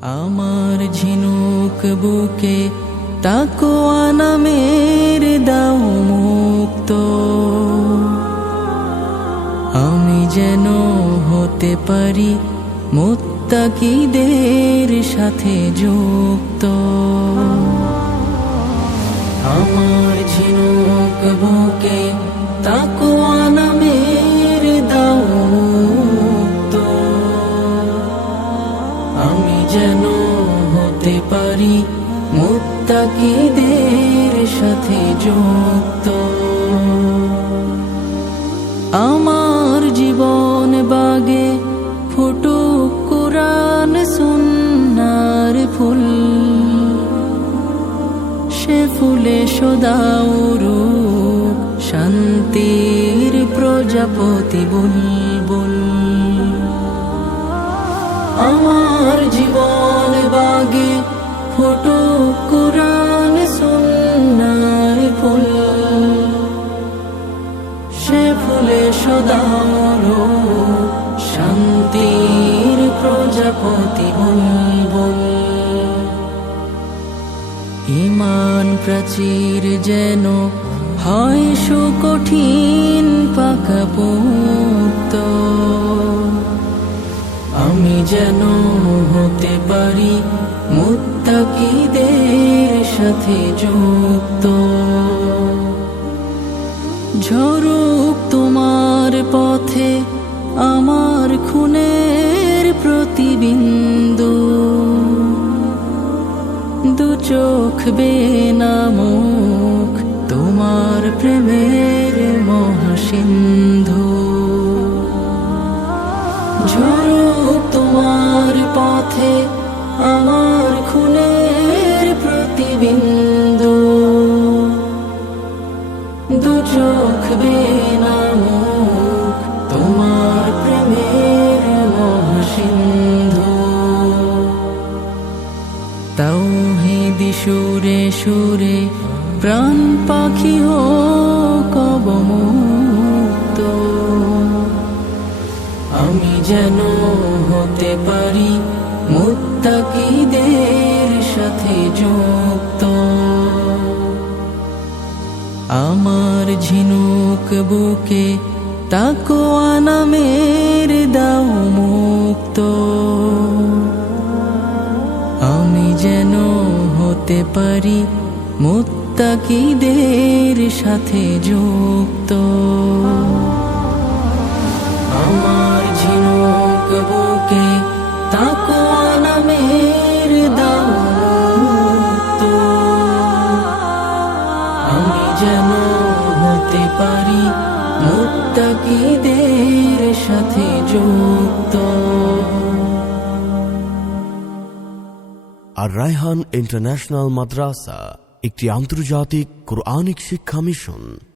আমার ঝিনুক বুকে তাকওয়া নামের দাও মুক্ত, আমি যেন হতে পারি মুত্তাকিদের সাথে যুক্ত। আমার ঝিনুক বুকে তাকওয়া নামের দাও মুক্ত, আমি যেন হতে পারি মুত্তাকিদের সাথে যুক্ত। আমার জীবন বাগে ফুটুক কুরআন সুন্নাহর ফুল, সে ফুলে সদা উড়ুক শান্তির প্রজাপতি বুলবুল। আমার জীবন বাগে ফুটুক কুরআন সুন্নাহর ফুল, সে ফুলে সদা উড়ুক শান্তির প্রজাপতি বুলবুল। ঈমান প্রাচীর যেন হয় সুকঠিন পাকাপোক্ত, আমি যেন হতে পারি মুত্তাকিদের সাথে যুক্ত। ঝরুক তোমার পথে আমার খুনের প্রতিবিন্দু, দু চোখ বেনামুখ তোমার প্রেমের মহাসিন্ধু। ঝরুক তোমার পথে আমার খুনের প্রতিবিন্দু, দু চোখ বেনামুখ তোমার প্রেমের মহাসিন্ধু। তাওহীদি সুরে সুরে প্রাণ পাখি হোক অবমুক্ত, আমি যেন হতে পারি মুত্তাকিদের সাথে যুক্ত। আমার ঝিনুক বুকে তাকওয়া নামের দাও মুক্ত, আমি যেন হতে পারি মুত্তাকিদের সাথে যুক্ত। আমার ঝিনুক বুকে তাকওয়া নামের দাও মুক্ত, আমি যেন হতে পারি মুত্তাকিদের সাথে যুক্ত। আর রায়হান ইন্টারন্যাশনাল মাদ্রাসা একটি আন্তর্জাতিক কুরআনিক শিক্ষা মিশন।